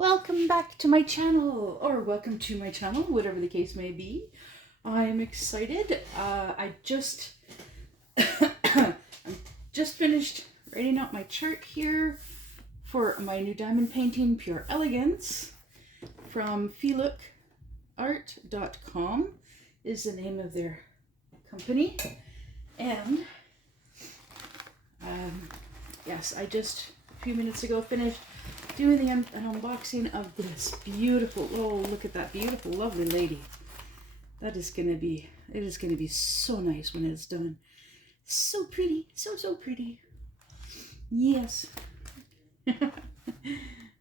Welcome back to my channel, or welcome to my channel, whatever the case may be. I'm excited. I just I'm just finished writing out my chart here for my new diamond painting, Pure Elegance, from felookart.com is the name of their company. And yes, I just a few minutes ago finished doing an unboxing of this beautiful, oh, look at that beautiful, lovely lady. That is going to be, it is going to be so nice when it's done. So pretty, so pretty. Yes.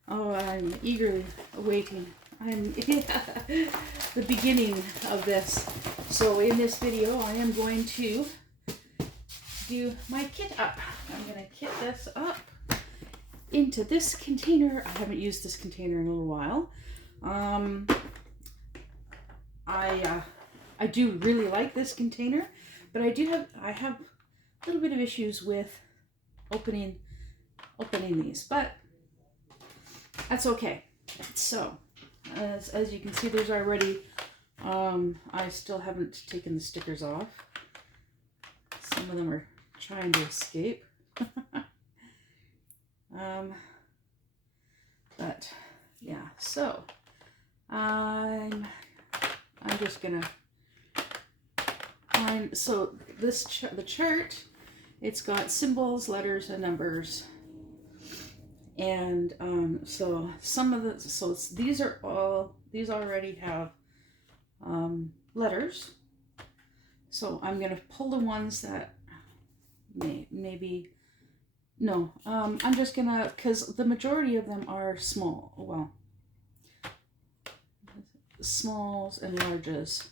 Oh, I'm eagerly awaiting. I'm the beginning of this. So in this video, I am going to do my kit up. I'm going to kit this up into this container. I haven't used this container in a little while. I do really like this container, but I have a little bit of issues with opening these, but that's okay. So as you can see, there's already I still haven't taken the stickers off. Some of them are trying to escape. But yeah, so I'm just gonna find, so the chart, it's got symbols, letters, and numbers, and so some of the, so these already have letters, so I'm gonna pull the ones that maybe. No, I'm just gonna, because the majority of them are small, well, smalls and larges.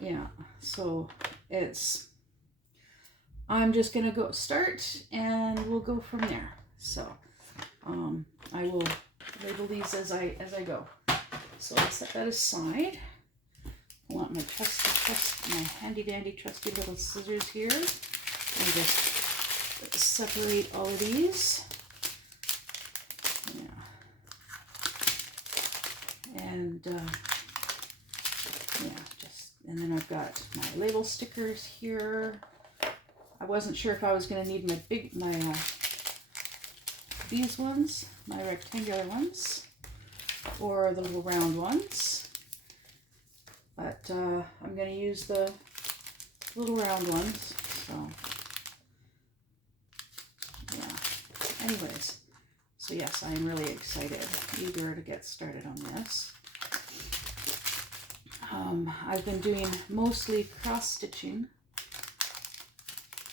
Yeah, so I'm just gonna go start and we'll go from there. So, I will label these as I go. So I'll set that aside. I want my my handy dandy trusty little scissors here, and just separate all of these. Yeah. And yeah, and then I've got my label stickers here. I wasn't sure if I was going to need these ones, my rectangular ones, or the little round ones, but I'm going to use the little round ones. So anyways, so yes, I am really excited, eager to get started on this. I've been doing mostly cross-stitching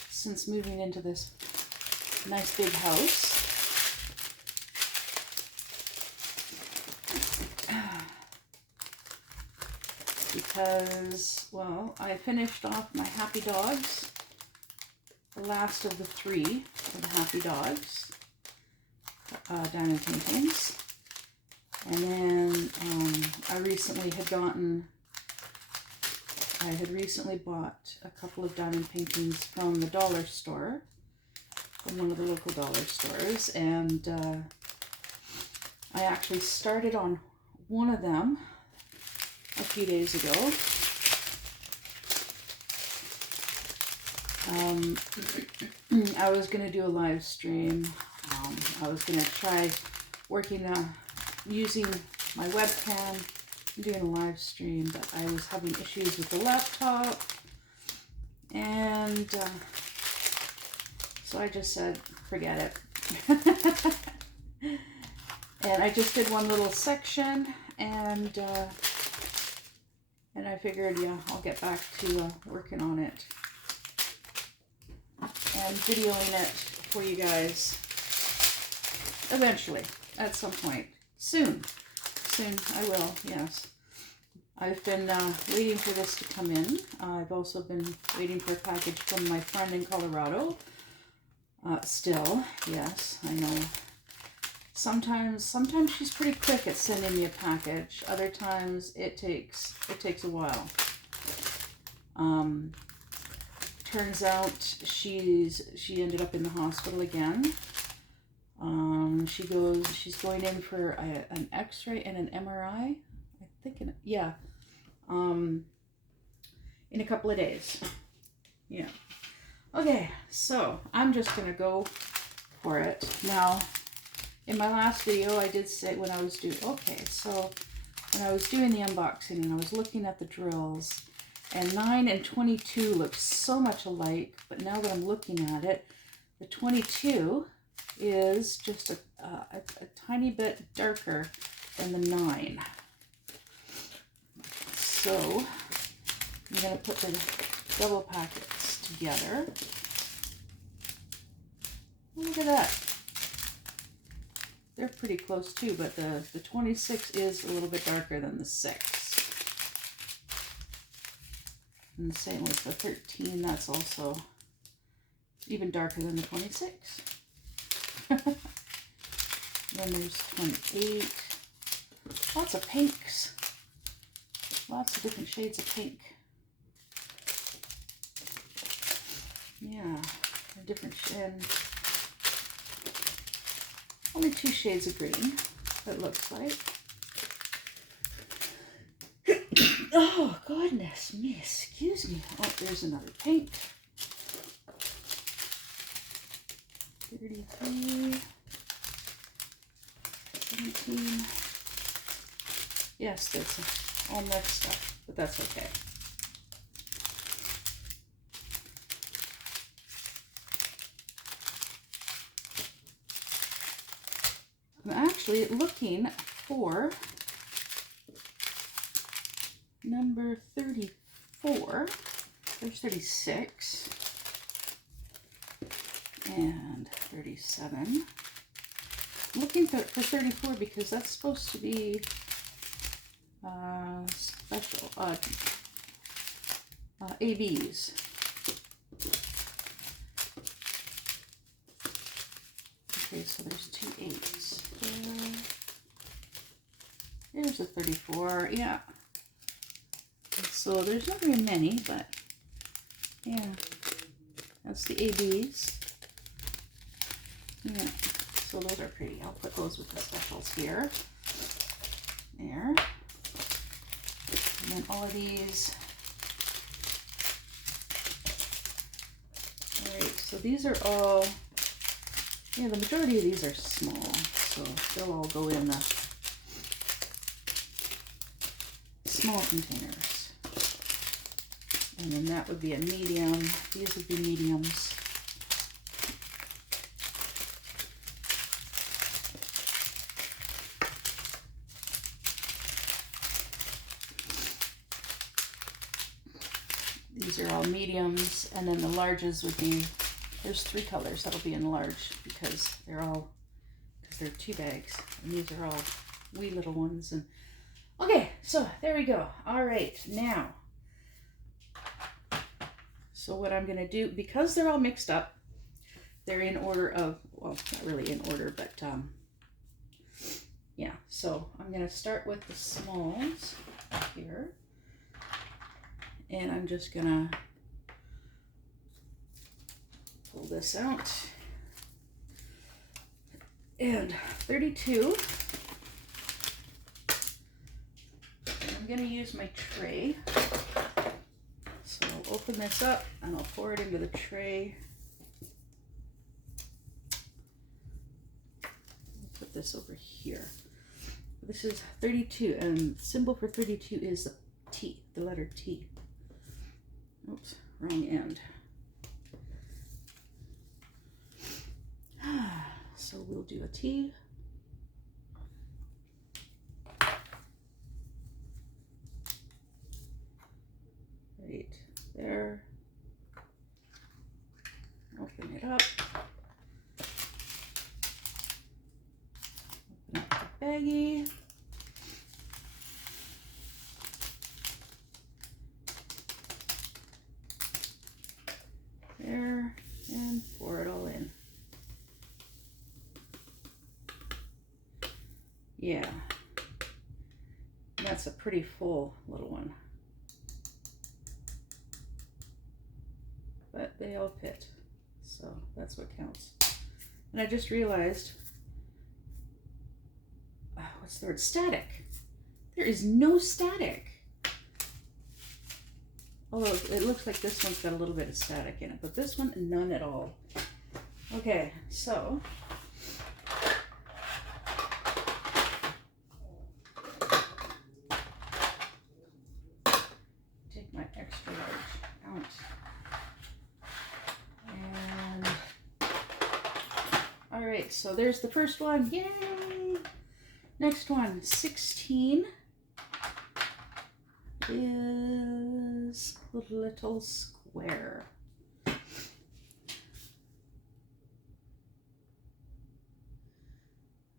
since moving into this nice big house. Because, well, I finished off my Happy Dogs, the last of the 3 of the Happy Dogs diamond paintings, and then I had recently bought a couple of diamond paintings from the dollar store, from one of the local dollar stores, and I actually started on one of them a few days ago. I was going to do a live stream. I was going to try working, using my webcam, doing a live stream, but I was having issues with the laptop, and so I just said, forget it. And I just did one little section, and I figured, yeah, I'll get back to working on it and videoing it for you guys eventually, at some point. Soon I will, yes. I've been waiting for this to come in. I've also been waiting for a package from my friend in Colorado. Still, yes, I know. Sometimes she's pretty quick at sending me a package. Other times it takes a while. Turns out she ended up in the hospital again. She's going in for an X-ray and an MRI. I think, yeah. In a couple of days. Yeah. Okay, so I'm just gonna go for it. Now, in my last video, I did say when I was doing the unboxing and I was looking at the drills, and 9 and 22 look so much alike, but now that I'm looking at it, the 22 is just a tiny bit darker than the 9. So I'm going to put the double packets together. Look at that. They're pretty close too, but the 26 is a little bit darker than the 6. And the same with the 13, that's also even darker than the 26. Then there's 28. Lots of pinks. Lots of different shades of pink. Yeah, different shades. Only 2 shades of green, it looks like. Oh, goodness me, excuse me. Oh, there's another pink. 33. 17. Yes, that's all mixed up, but that's okay. I'm actually looking for number 34. There's 36 and 37. I'm looking for 34 because that's supposed to be special ABs. Okay, so there's 2 8s. There's a 34, yeah. So there's not very many, but yeah, that's the ABs. Yeah, so those are pretty. I'll put those with the specials here. There. And then all of these. Alright, so these are all, yeah, the majority of these are small, so they'll all go in the small containers. And then that would be a medium. These would be mediums. These are all mediums, and then the larges would be, there's 3 colors that'll be in large because they're 2 bags, and these are all wee little ones. And okay, so there we go. All right, now, so what I'm gonna do, because they're all mixed up, they're in order of, well, not really in order, but yeah, so I'm gonna start with the smalls here. And I'm just gonna pull this out. And 32. I'm gonna use my tray. So I'll open this up and I'll pour it into the tray. I'll put this over here. This is 32, and the symbol for 32 is the T, the letter T. Oops, wrong end. So we'll do a T. Right there. Open it up. Open up the baggie. There, and pour it all in. Yeah, that's a pretty full little one, but they all fit, so that's what counts. And I just realized what's the word? Static. There is no static. Although it looks like this one's got a little bit of static in it, but this one, none at all. Okay, so take my extra large out. And all right, so there's the first one. Yay! Next one, 16 is a little square.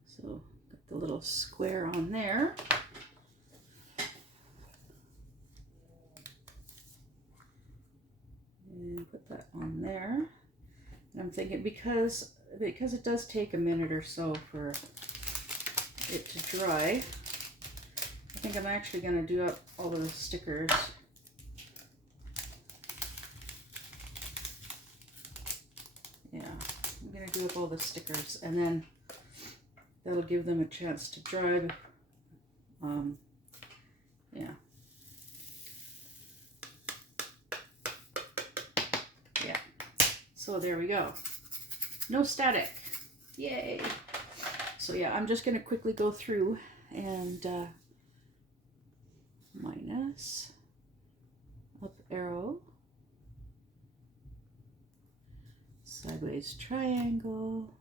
So got the little square on there. And put that on there. And I'm thinking because it does take a minute or so for it to dry, I think I'm actually going to do up all of the stickers. Yeah, I'm going to do up all the stickers, and then that'll give them a chance to dry. Yeah. Yeah. So there we go. No static. Yay. So yeah, I'm just going to quickly go through and minus, up arrow, sideways triangle.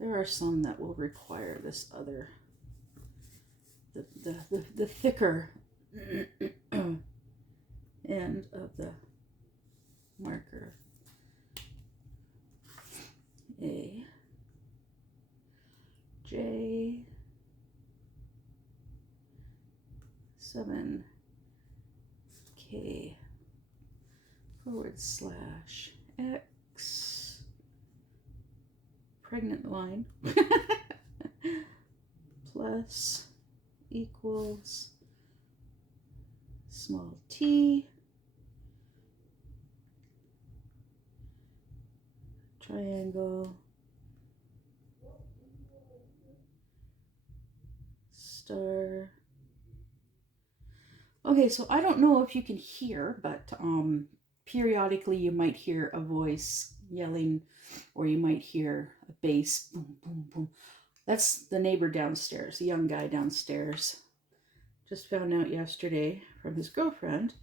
There are some that will require this other, the thicker end of the marker. A, J, 7, K, / X, pregnant line, plus, equals, small t, triangle, star. Okay, so I don't know if you can hear, but periodically you might hear a voice yelling, or you might hear a bass, boom, boom, boom. That's the neighbor downstairs, the young guy downstairs. Just found out yesterday from his girlfriend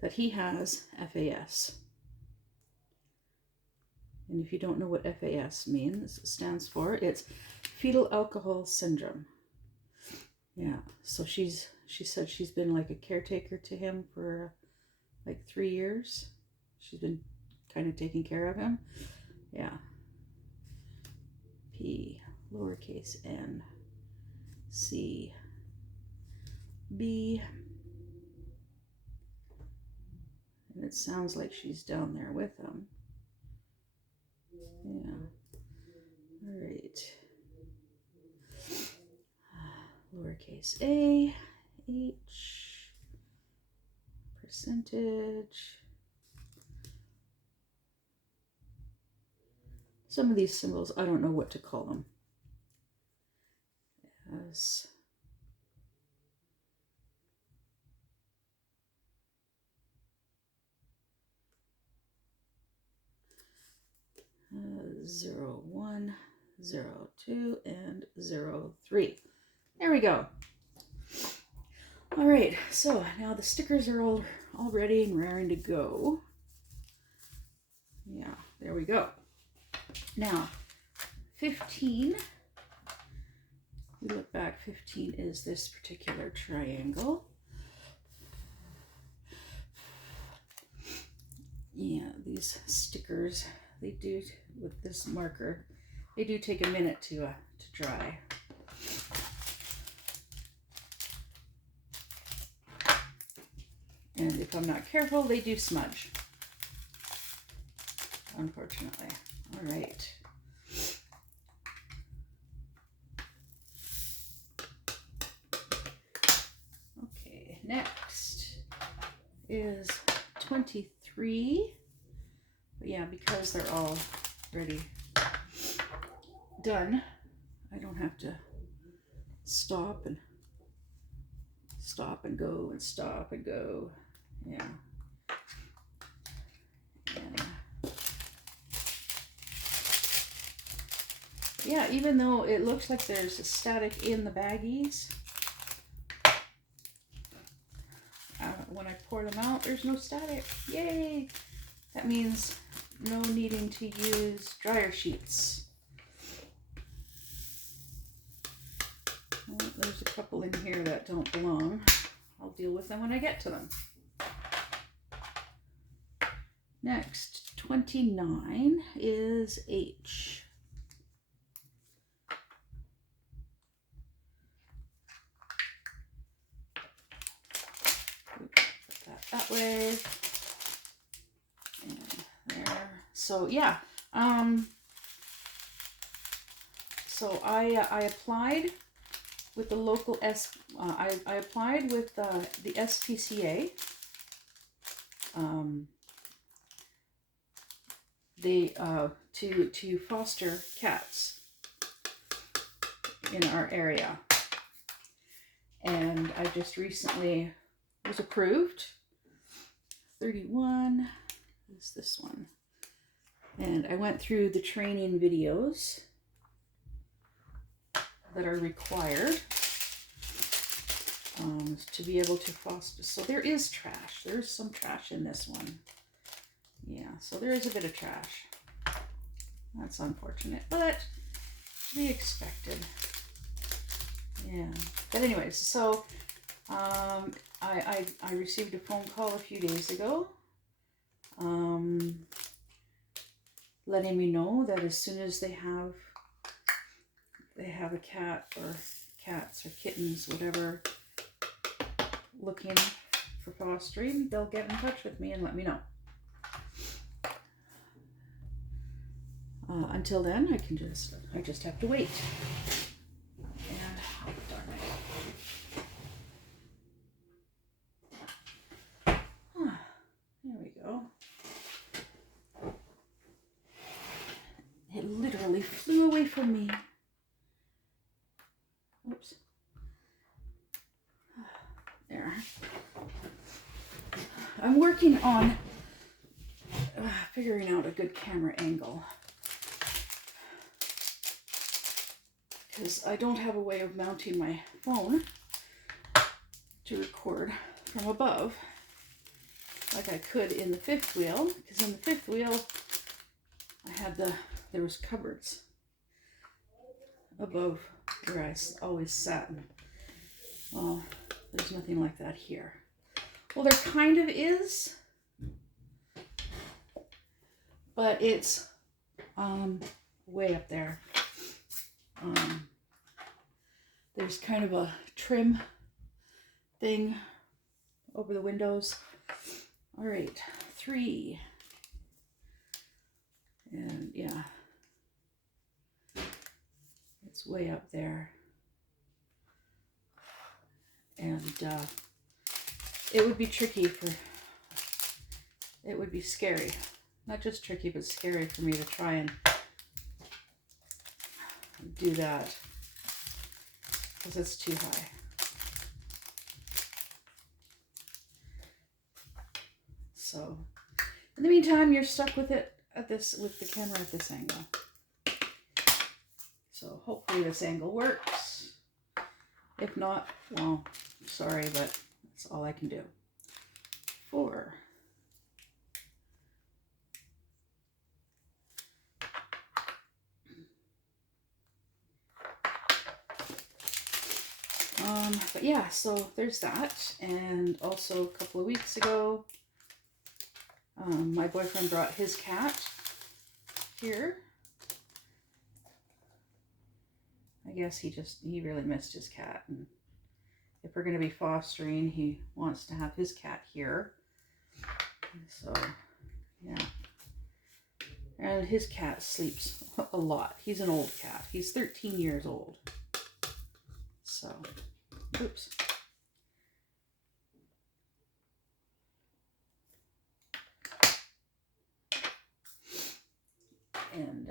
that he has FAS. And if you don't know what FAS means, it stands for, it's fetal alcohol syndrome. Yeah, so she said she's been like a caretaker to him for like 3 years. She's been kind of taking care of him. Yeah. P, lowercase n, C, B. And it sounds like she's down there with him. Yeah. All right. Lowercase a, H, percentage. Some of these symbols, I don't know what to call them. As 0, 1, 0, 2, and 0, 3. There we go. All right, so now the stickers are all ready and raring to go. Yeah, there we go. Now, 15, we look back, 15 is this particular triangle. Yeah, these stickers, they do, with this marker, they do take a minute to dry. And if I'm not careful, they do smudge, unfortunately. All right. Okay, next is 23. But yeah, because they're all ready done, I don't have to stop and go and stop and go. Yeah. And yeah, even though it looks like there's a static in the baggies, when I pour them out, there's no static. Yay! That means no needing to use dryer sheets. Well, there's a couple in here that don't belong. I'll deal with them when I get to them. Next, 29 is H. Put that way. And there. So yeah. So I applied with the local I applied with the SPCA. To foster cats in our area, and I just recently was approved. 31 is this one, and I went through the training videos that are required to be able to foster. So there is trash. There's some trash in this one. Yeah, so there is a bit of trash. That's unfortunate, but to be expected. Yeah, but anyways, so I received a phone call a few days ago, letting me know that as soon as they have a cat or cats or kittens, whatever, looking for fostering, they'll get in touch with me and let me know. Until then, I just have to wait. And oh, darn it. There we go. It literally flew away from me. Oops. There. I'm working on figuring out a good camera angle, because I don't have a way of mounting my phone to record from above like I could in the fifth wheel, because in the fifth wheel I had there was cupboards above where I always sat. Well, there's nothing like that here. Well, there kind of is, but it's way up there. There's kind of a trim thing over the windows. All right, 3. And yeah, it's way up there. And it would be tricky it would be scary. Not just tricky, but scary for me to try and do that, because it's too high. So in the meantime, you're stuck with it with the camera at this angle. So hopefully this angle works. If not, well, sorry, but that's all I can do. 4. But yeah, so there's that. And also a couple of weeks ago, my boyfriend brought his cat here. I guess he really missed his cat, and if we're going to be fostering, he wants to have his cat here. So yeah, and his cat sleeps a lot. He's an old cat. He's 13 years old. So oops. And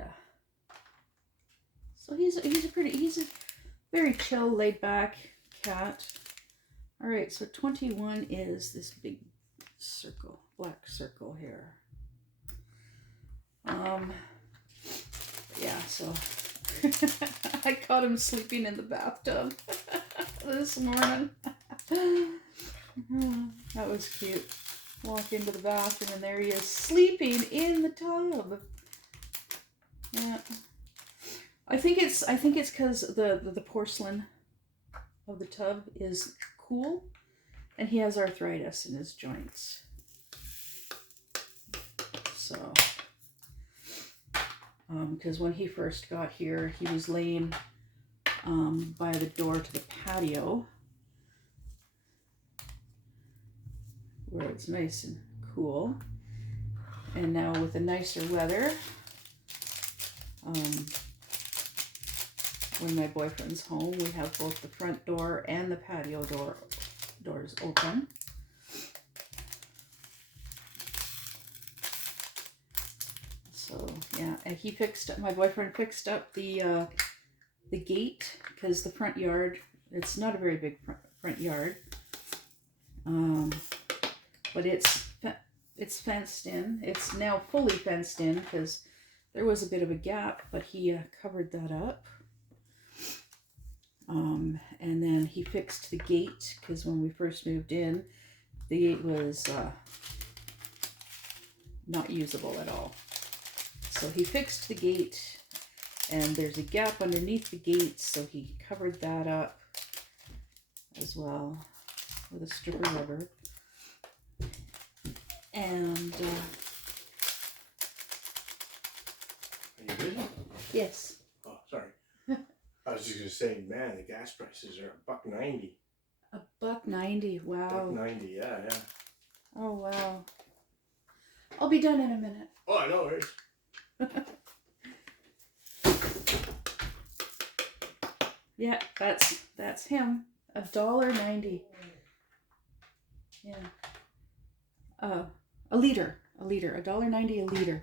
so he's very chill, laid back cat. All right, so 21 is this big circle, black circle here. Yeah, so I caught him sleeping in the bathtub this morning. That was cute. Walk into the bathroom and there he is sleeping in the tub. Yeah. I think it's because the porcelain of the tub is cool and he has arthritis in his joints. So because when he first got here, he was laying by the door to the patio where it's nice and cool. And now with the nicer weather, when my boyfriend's home, we have both the front door and the patio doors open. So yeah, and my boyfriend fixed up the gate, because the front yard, it's not a very big front yard, but it's fenced in. It's now fully fenced in because there was a bit of a gap, but he covered that up. And then he fixed the gate, because when we first moved in, the gate was not usable at all. So he fixed the gate, and there's a gap underneath the gate, so he covered that up as well with a strip of rubber. And Are you busy? yes. Oh, sorry. I was just gonna say, man, the gas prices are $1.90. $1.90. Wow. $1.90, yeah. Oh wow. I'll be done in a minute. Oh, I know, right? Yeah, that's him. $1.90. Yeah. A liter. $1.90 a liter.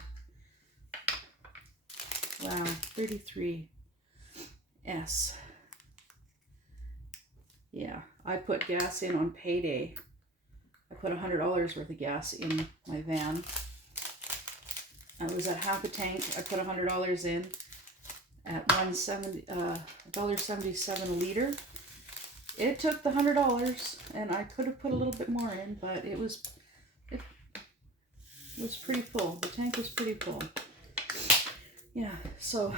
Wow. 33. S. Yeah, I put gas in on payday. I put $100 worth of gas in my van. I was at half a tank. I put $100 in at $1.77 a liter. It took the $100, and I could have put a little bit more in, but it was pretty full. The tank was pretty full. Yeah, so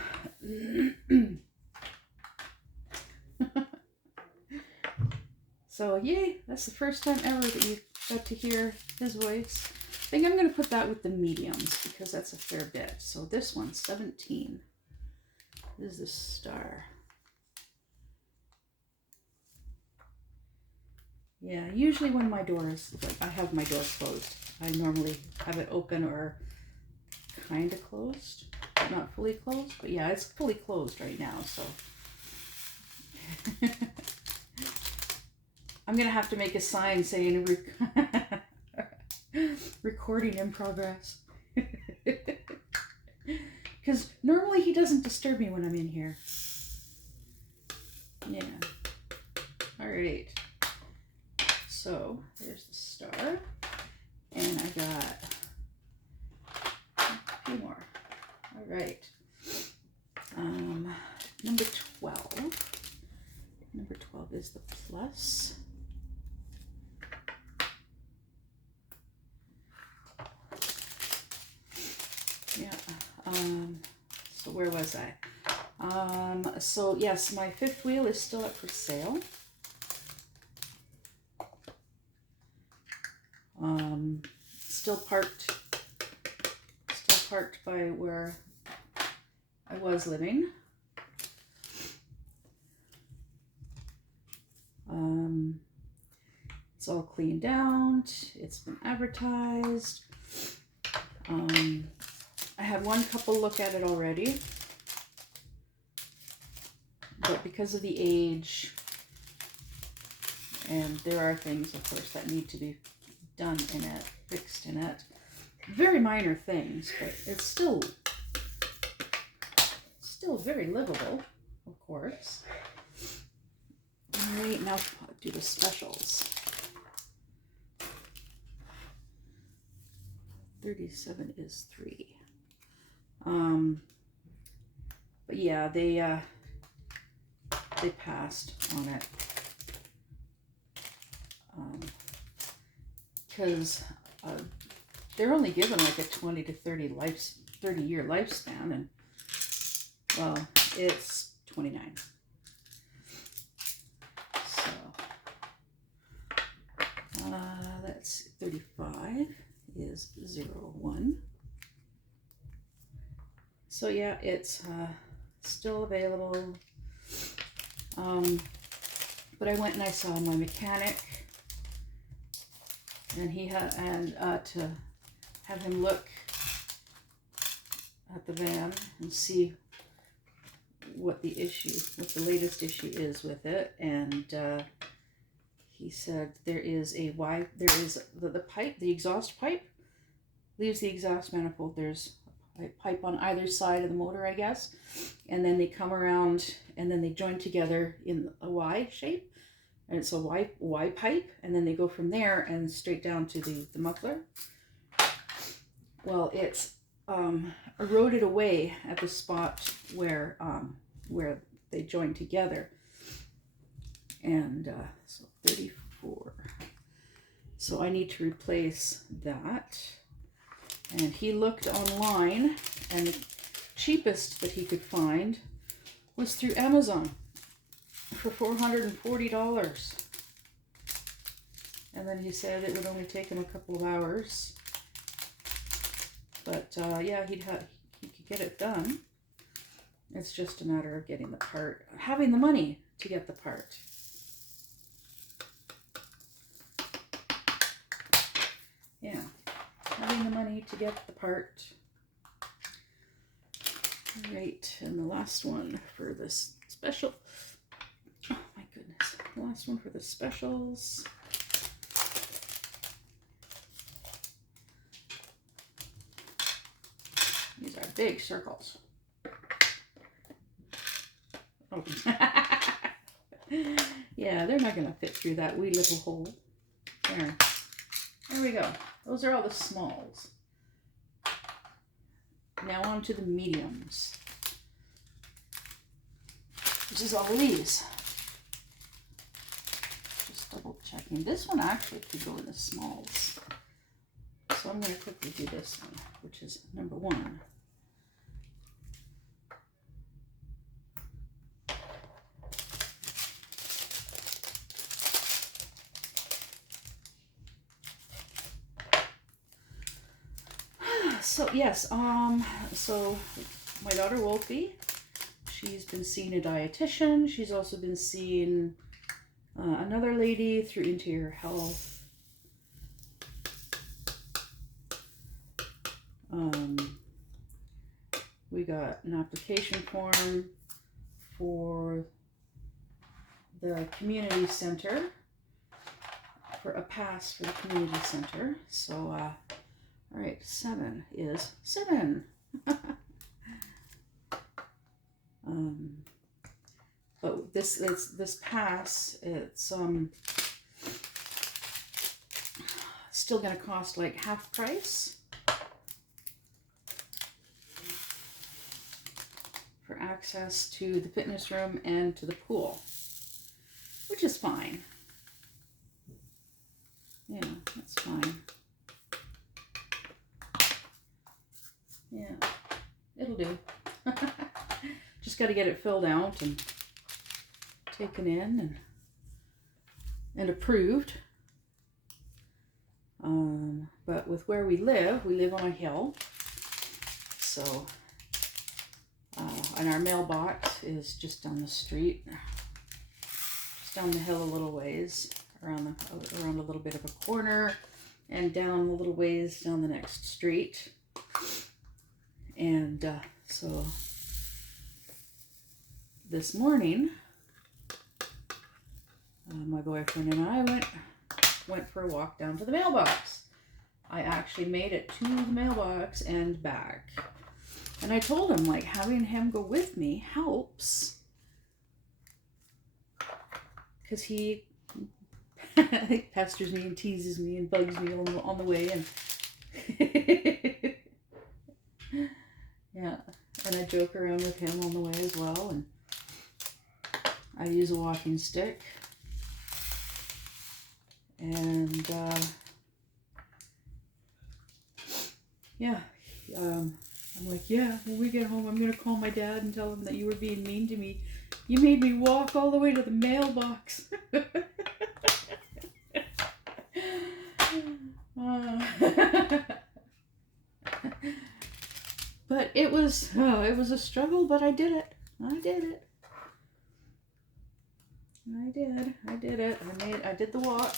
so yay, that's the first time ever that you got to hear his voice. I think I'm going to put that with the mediums because that's a fair bit. So this one's 17. This is the star. Yeah, usually when my door is, like, I have my door closed. I normally have it open or kind of closed, but not fully closed. But yeah, it's fully closed right now, so. I'm going to have to make a sign saying recording in progress. Because normally he doesn't disturb me when I'm in here. Yeah. All right. So there's the star. And I got a few more. All right. Number 12. Number 12 is the plus. Yeah. So where was I? So yes, my fifth wheel is still up for sale. Still parked by where I was living. It's all cleaned down. It's been advertised. I had one couple look at it already, but because of the age, and there are things, of course, that need to be done in it, fixed in it. Very minor things, but it's still very livable, of course. right, now do the specials. 37 is 3. But yeah, they passed on it. Because they're only given like a 20 to 30 year lifespan, and well, it's 29. So that's 35 is 01. So yeah, it's still available. But I went and I saw my mechanic, and he had to have him look at the van and see what the latest issue is with it. And he said there is the pipe, the exhaust pipe leaves the exhaust manifold. There's a pipe on either side of the motor, I guess, and then they come around and then they join together in a Y shape, and it's a Y pipe, and then they go from there and straight down to the muffler. Well, it's eroded away at the spot where they join together, and so 34. So I need to replace that. And he looked online, and the cheapest that he could find was through Amazon for $440. And then he said it would only take him a couple of hours. But yeah, he could get it done. It's just a matter of getting the part, having the money to get the part. Yeah, having the money to get the part. All right, and the last one for this special. Oh my goodness, the last one for the specials. These are big circles. Oh. Yeah, they're not going to fit through that wee little hole. There we go. Those are all the smalls. Now on to the mediums. This is all these. Just double checking. This one actually could go in the smalls. So I'm going to quickly do this one, which is number 1. So yes, so my daughter Wolfie, she's been seeing a dietitian. She's also been seeing another lady through Interior Health. We got an application form for the community center, for a pass for the community center. So all right, 7 is 7. But this pass, it's still gonna cost like half price for access to the fitness room and to the pool, which is fine. Yeah, that's fine. Yeah, it'll do. Just got to get it filled out and taken in and approved. But with where we live on a hill. So, and our mailbox is just down the street, just down the hill a little ways, around a little bit of a corner, and down a little ways down the next street. And so this morning, my boyfriend and I went for a walk down to the mailbox. I actually made it to the mailbox and back. And I told him, like, having him go with me helps. because he pesters me and teases me and bugs me on the way, and yeah, and I joke around with him on the way as well, and I use a walking stick, and yeah, I'm like, yeah, when we get home, I'm gonna call my dad and tell him that you were being mean to me. You made me walk all the way to the mailbox. But it was a struggle, but I did it. I did it. I did the walk.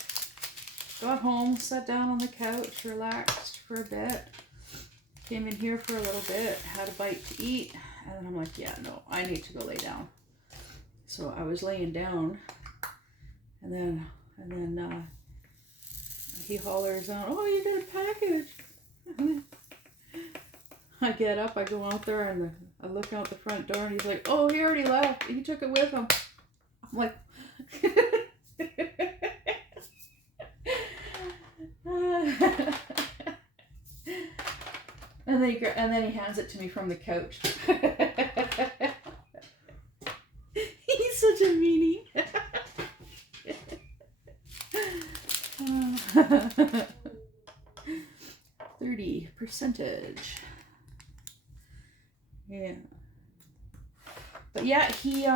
Got home, sat down on the couch, relaxed for a bit. Came in here for a little bit, had a bite to eat, and then I'm like, yeah, no, I need to go lay down. So I was laying down, and then he hollers out, "Oh, you got a package!" I get up, I go out there, and I look out the front door, and he's like, "Oh, he already left. He took it with him." I'm like, and then he hands it to me from the couch. He's such a meanie. 30 percentage. Yeah. But yeah, he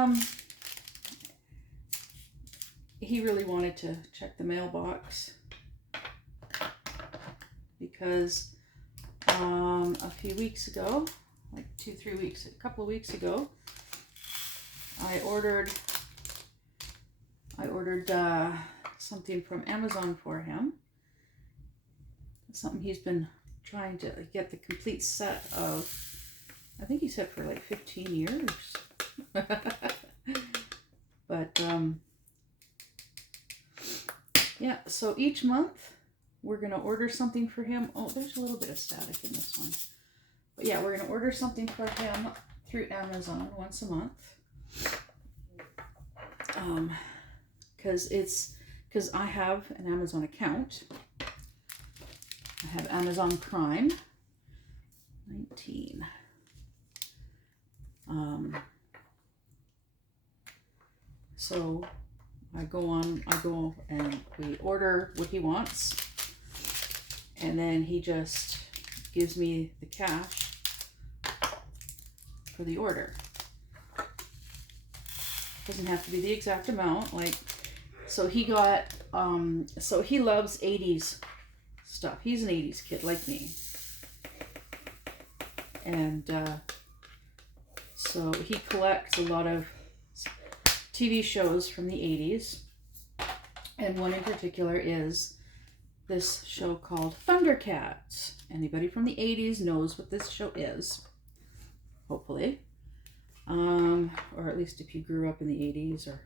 really wanted to check the mailbox because a few weeks ago, like a couple of weeks ago, I ordered something from Amazon for him. Something he's been trying to get the complete set of. I think he said for like 15 years. But yeah, so each month we're going to order something for him. Oh, there's a little bit of static in this one. But yeah, we're going to order something for him through Amazon once a month. Because I have an Amazon account. I have Amazon Prime 19. So I go and we order what he wants, and then he just gives me the cash for the order. Doesn't have to be the exact amount, so he got so he loves 80s stuff. He's an 80s kid like me, and so he collects a lot of TV shows from the 80s, and one in particular is this show called Thundercats. Anybody from the 80s knows what this show is, hopefully, or at least if you grew up in the 80s, or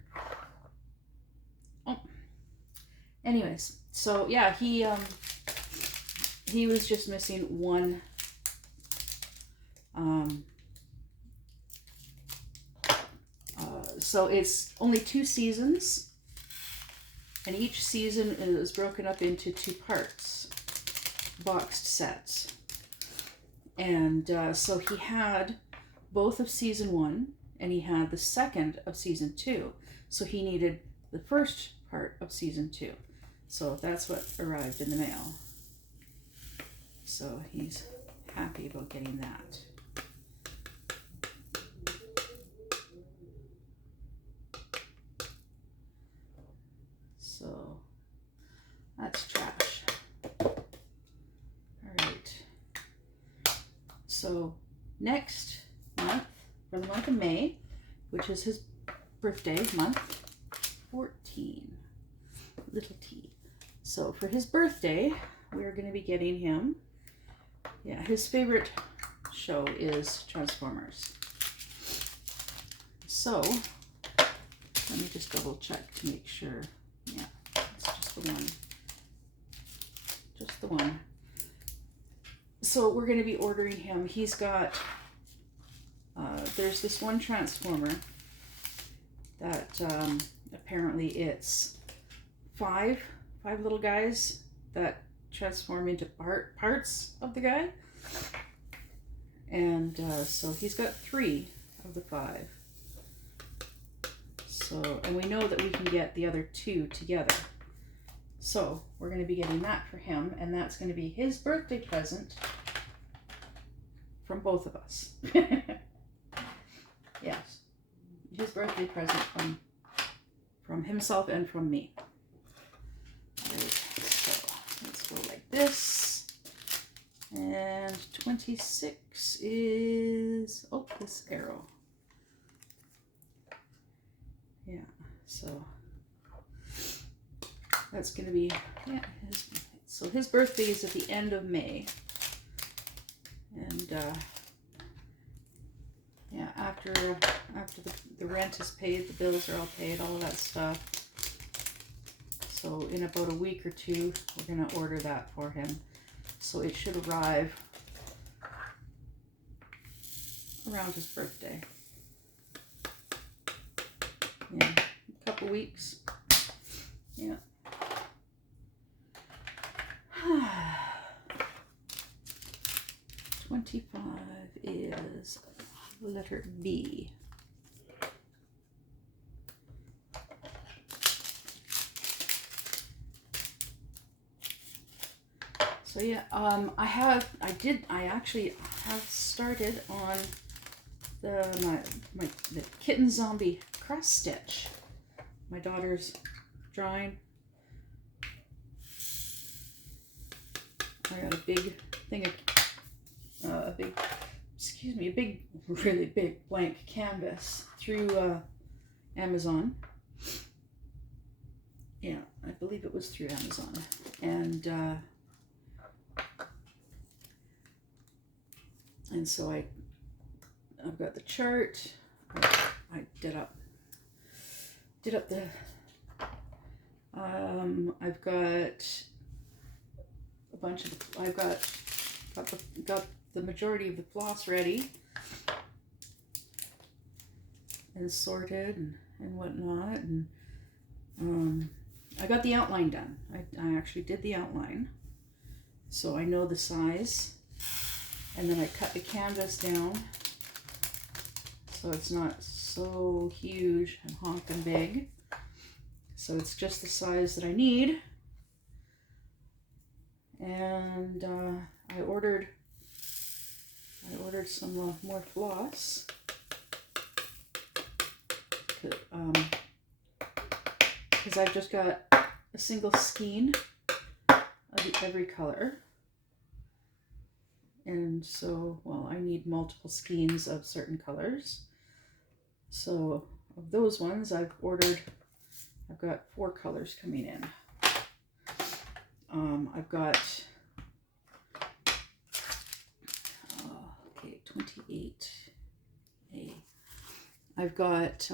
anyways. So yeah, he was just missing one so it's only 2 seasons, and each season is broken up into 2 parts, boxed sets. And so he had both of season 1, and he had the second of season 2. So he needed the first part of season 2. So that's what arrived in the mail. So he's happy about getting that. So that's trash. All right. So next month, for the month of May, which is his birthday month, 14, little t. So for his birthday, we're going to be getting him, his favorite show is Transformers. So let me just double check to make sure. Yeah, it's just the one. Just the one. So we're going to be ordering him. He's got, there's this one Transformer that apparently it's five little guys that transform into parts of the guy. And so he's got 3 of the 5. So, and we know that we can get the other 2 together. So we're going to be getting that for him, and that's going to be his birthday present from both of us. Yes, his birthday present from himself and from me. All right, so let's go like this. And 26 is, oh, this arrow. Yeah, so that's going to be, yeah, so his birthday is at the end of May. And yeah, after the rent is paid, the bills are all paid, all of that stuff. So in about a week or 2, we're going to order that for him. So it should arrive around his birthday. Yeah, a couple weeks. Yeah. 25 is letter B. So yeah, I actually have started on the kitten zombie cross stitch. My daughter's drawing. I got a big thing of, a big, really big blank canvas through Amazon. Yeah, I believe it was through Amazon. And so I've got the chart. I did up the. I've got a bunch of. I've got the majority of the floss ready and sorted and whatnot, and I got the outline done. I actually did the outline, so I know the size, and then I cut the canvas down so it's not so huge and honking big. So it's just the size that I need. And I ordered some more floss. Because I've just got a single skein of every color. And so, well, I need multiple skeins of certain colors. So of those ones I've got 4 colors coming in. I've got 28A. I've got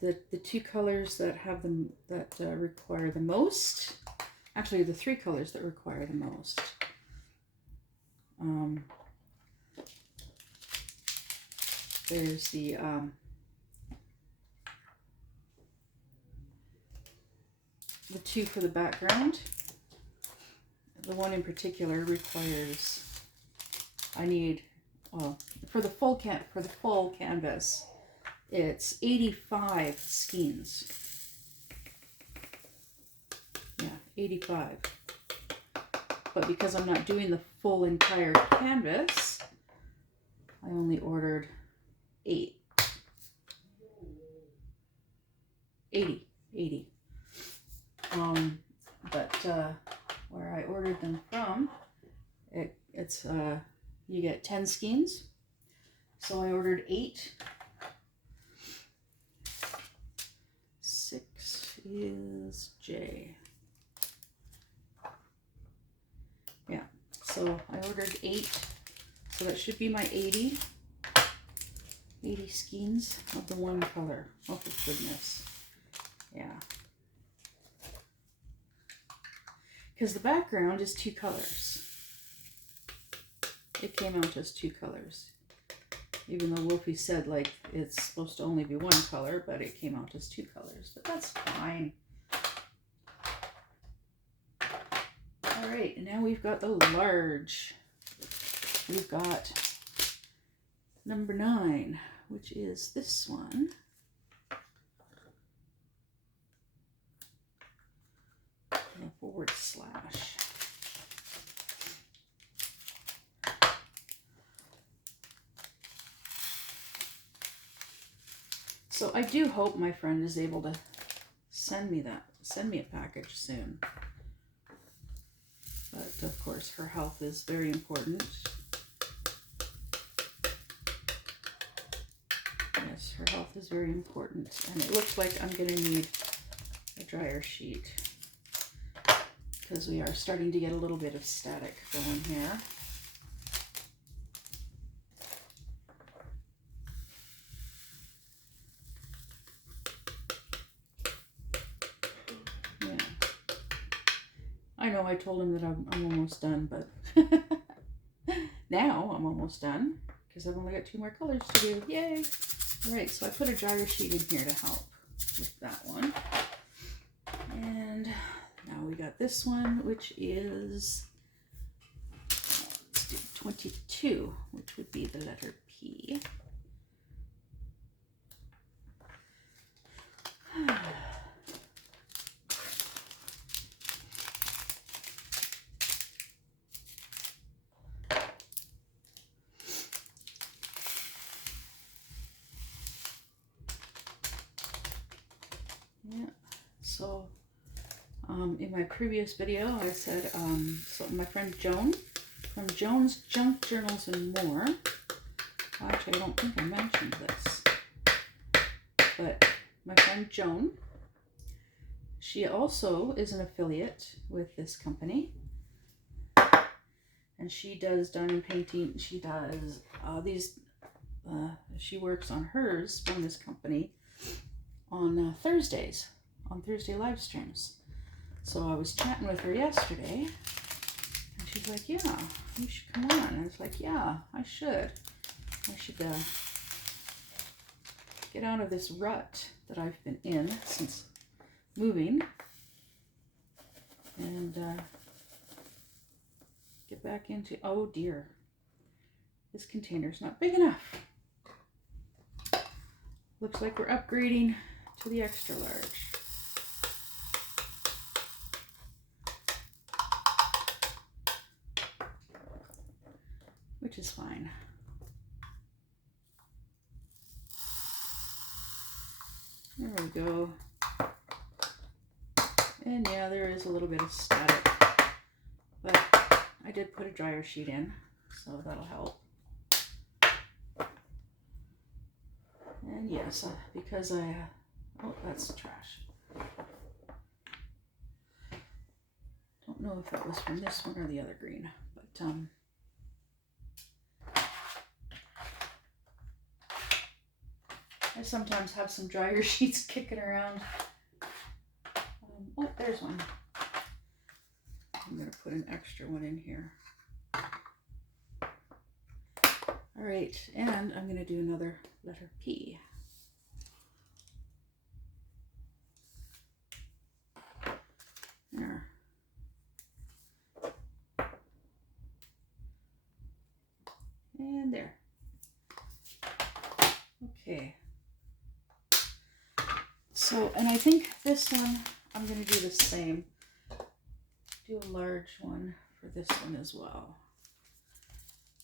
the 2 colors that have require the most. Actually, the 3 colors that require the most. There's the the 2 for the background. The one in particular requires, I need, well, for the full canvas, it's 85 skeins. Yeah, 85. But because I'm not doing the full entire canvas, I only ordered 80. But where I ordered them from, it's you get 10 skeins. So I ordered 8. 6 is J. Yeah, so I ordered 8. So that should be my 80 skeins of the one color. Oh, for goodness. Yeah. Because the background is 2 colors. It came out as 2 colors. Even though Wolfie said like it's supposed to only be one color, but it came out as 2 colors. But that's fine. All right, and now we've got the large. We've got number 9, which is this one. And a // So I do hope my friend is able to send me a package soon. But of course her health is very important. Yes, her health is very important. And it looks like I'm going to need a dryer sheet because we are starting to get a little bit of static going here. I know I told him that I'm almost done, but now I'm almost done because I've only got 2 more colors to do. Yay! All right, so I put a dryer sheet in here to help with that one. And now we got this one, which is, let's do 22, which would be the letter P. Yeah, so in my previous video I said, so my friend Joan from Joan's Junk Journals and More, actually I don't think I mentioned this, but my friend Joan, she also is an affiliate with this company, and she does diamond painting. She does she works on hers from this company on Thursdays, on Thursday live streams. So I was chatting with her yesterday, and she's like, yeah, you should come on. I was like, yeah, I should get out of this rut that I've been in since moving, and get back into, oh dear, this container's not big enough. Looks like we're upgrading to the extra large. Which is fine. There we go. And yeah, there is a little bit of static, but I did put a dryer sheet in, so that'll help. And yes, because I, oh, that's trash. Don't know if that was from this one or the other green, but I sometimes have some dryer sheets kicking around. Oh, there's one. I'm going to put an extra one in here. All right, and I'm going to do another letter P. There. And there. Okay. So, and I think this one, I'm going to do the same. Do a large one for this one as well.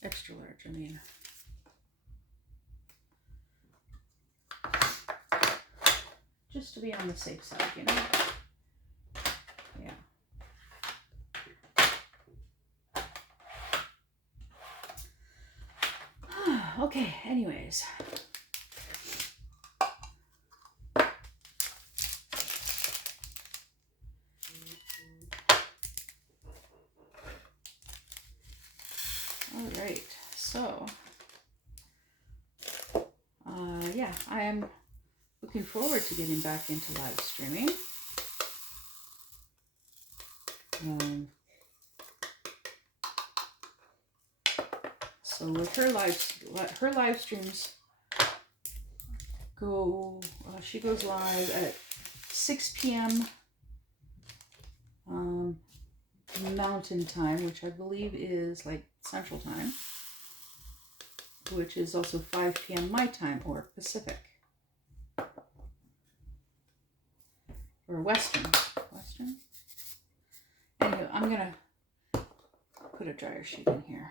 Extra large, I mean. Just to be on the safe side, you know? Yeah. Okay, anyways. All right, so, yeah, I am looking forward to getting back into live streaming. So with her live streams go, she goes live at 6 p.m. Mountain time, which I believe is like Central Time, which is also 5 p.m. my time, or Pacific. Or Western. Anyway, I'm gonna put a dryer sheet in here.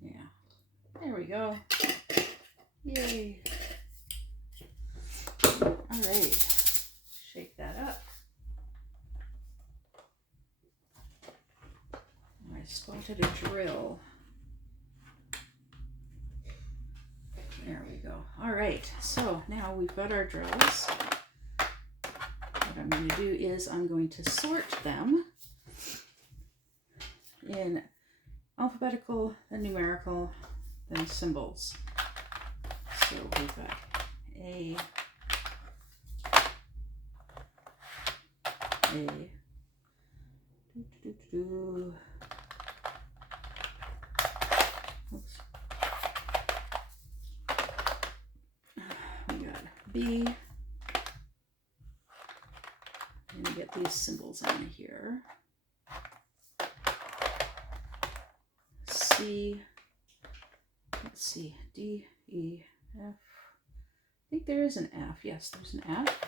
Yeah. There we go. Yay. All right. Shake that up. I spotted a drill. There we go. All right, so now we've got our drills. What I'm going to do is I'm going to sort them in alphabetical, then numerical, then symbols. So we've got A, oops. We got B. I'm going to get these symbols on here. C. Let's see. D, E, F. I think there is an F. Yes, there's an F.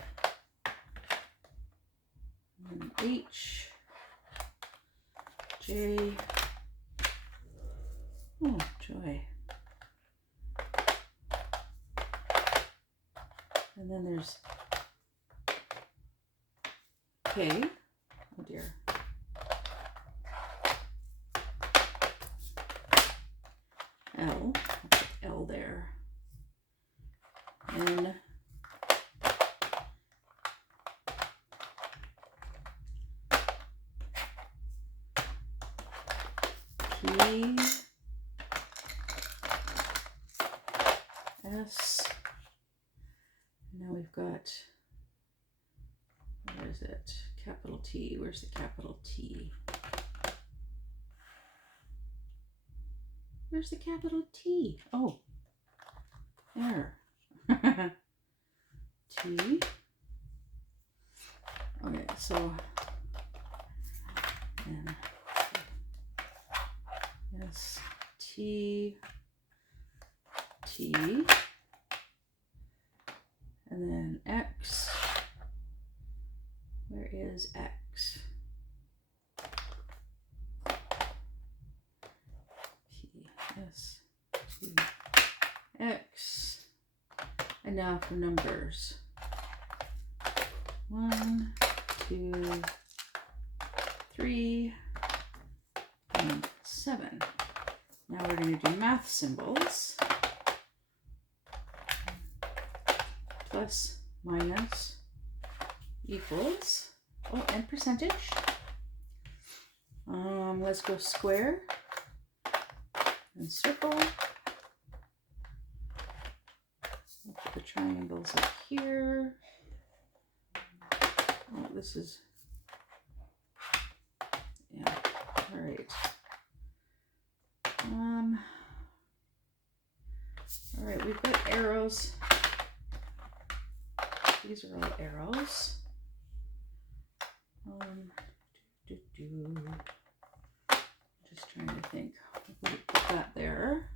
And then H. J. Oh, joy. And then there's K. Oh dear. L. I'll put L there. N. P. S. Now we've got, where is it? Capital T. Where's the capital T? Where's the capital T? Oh, there. T. Okay, so and yes, T, T, and then X. Where is X? P, S, T, X. And now for numbers. 1, 2, 3, and 7. Now we're going to do math symbols. Plus, minus, equals. Oh, and percentage. Let's go square and circle. We'll put the triangles up here. Oh, this is, yeah, all right. All right, we've got arrows. These are all arrows. Just trying to think. We'll put that there.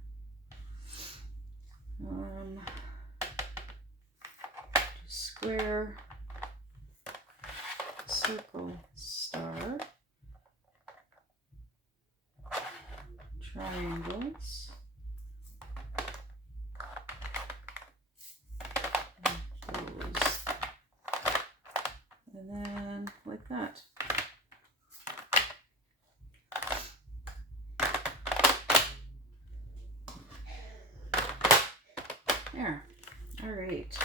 Square, circle, star, triangles, and then like that. There. All right.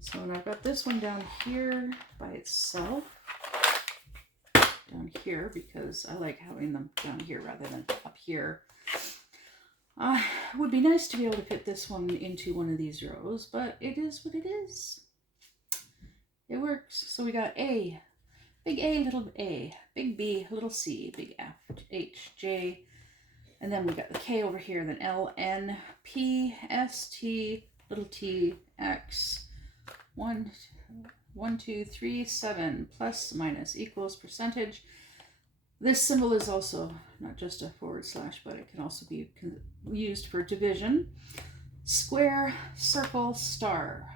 So when I've got this one down here by itself, down here, because I like having them down here rather than up here. It would be nice to be able to fit this one into one of these rows, but it is what it is. It works. So we got A, big A, little a, big B, little c, big F, H, J, and then we got the K over here, then L, N, P, S, T, little t, X, 1, 2, 3, 7, plus, minus, equals, percentage. This symbol is also not just a forward slash, but it can also be used for division. Square, circle, star,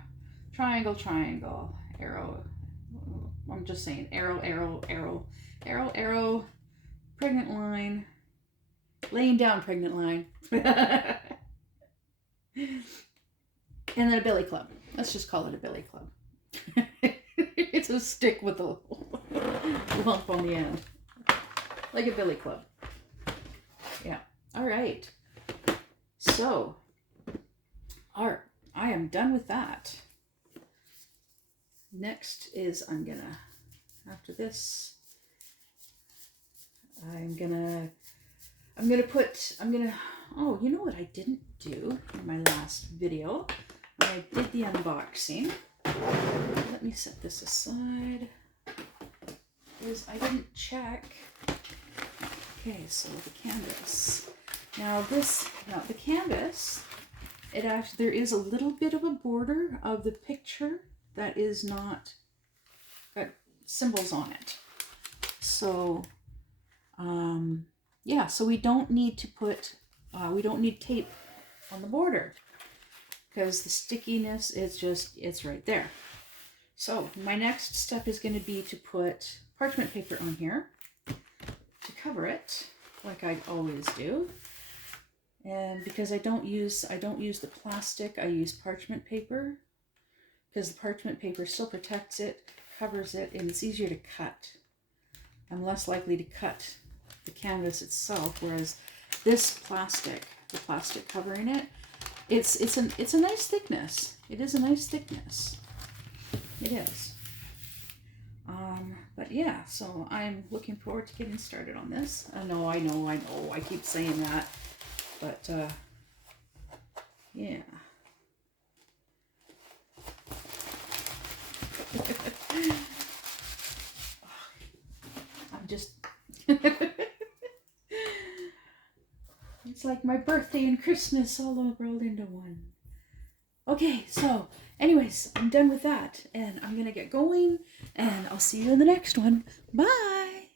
triangle, triangle, arrow. I'm just saying arrow, arrow, arrow, arrow, arrow, pregnant line, laying down pregnant line. And then a billy club. Let's just call it a billy club. It's a stick with a lump on the end. Like a billy club. Yeah. All right. So, I am done with that. Next is after this, oh, you know what I didn't do in my last video? When I did the unboxing. Let me set this aside. I didn't check. Okay, so the canvas. Now the canvas, there is a little bit of a border of the picture that is not got symbols on it. So, yeah, so we don't need to we don't need tape on the border because the stickiness it's right there. So my next step is going to be to put parchment paper on here to cover it, like I always do. And because I don't use the plastic, I use parchment paper because the parchment paper still protects it, covers it, and it's easier to cut. I'm less likely to cut the canvas itself, whereas this plastic, the plastic covering it, it's a nice thickness. It is a nice thickness. It is. But yeah, so I'm looking forward to getting started on this. I know, I keep saying that, but yeah. I'm just, it's like my birthday and Christmas all rolled into one. Okay, so anyways, I'm done with that, and I'm gonna get going, and I'll see you in the next one. Bye!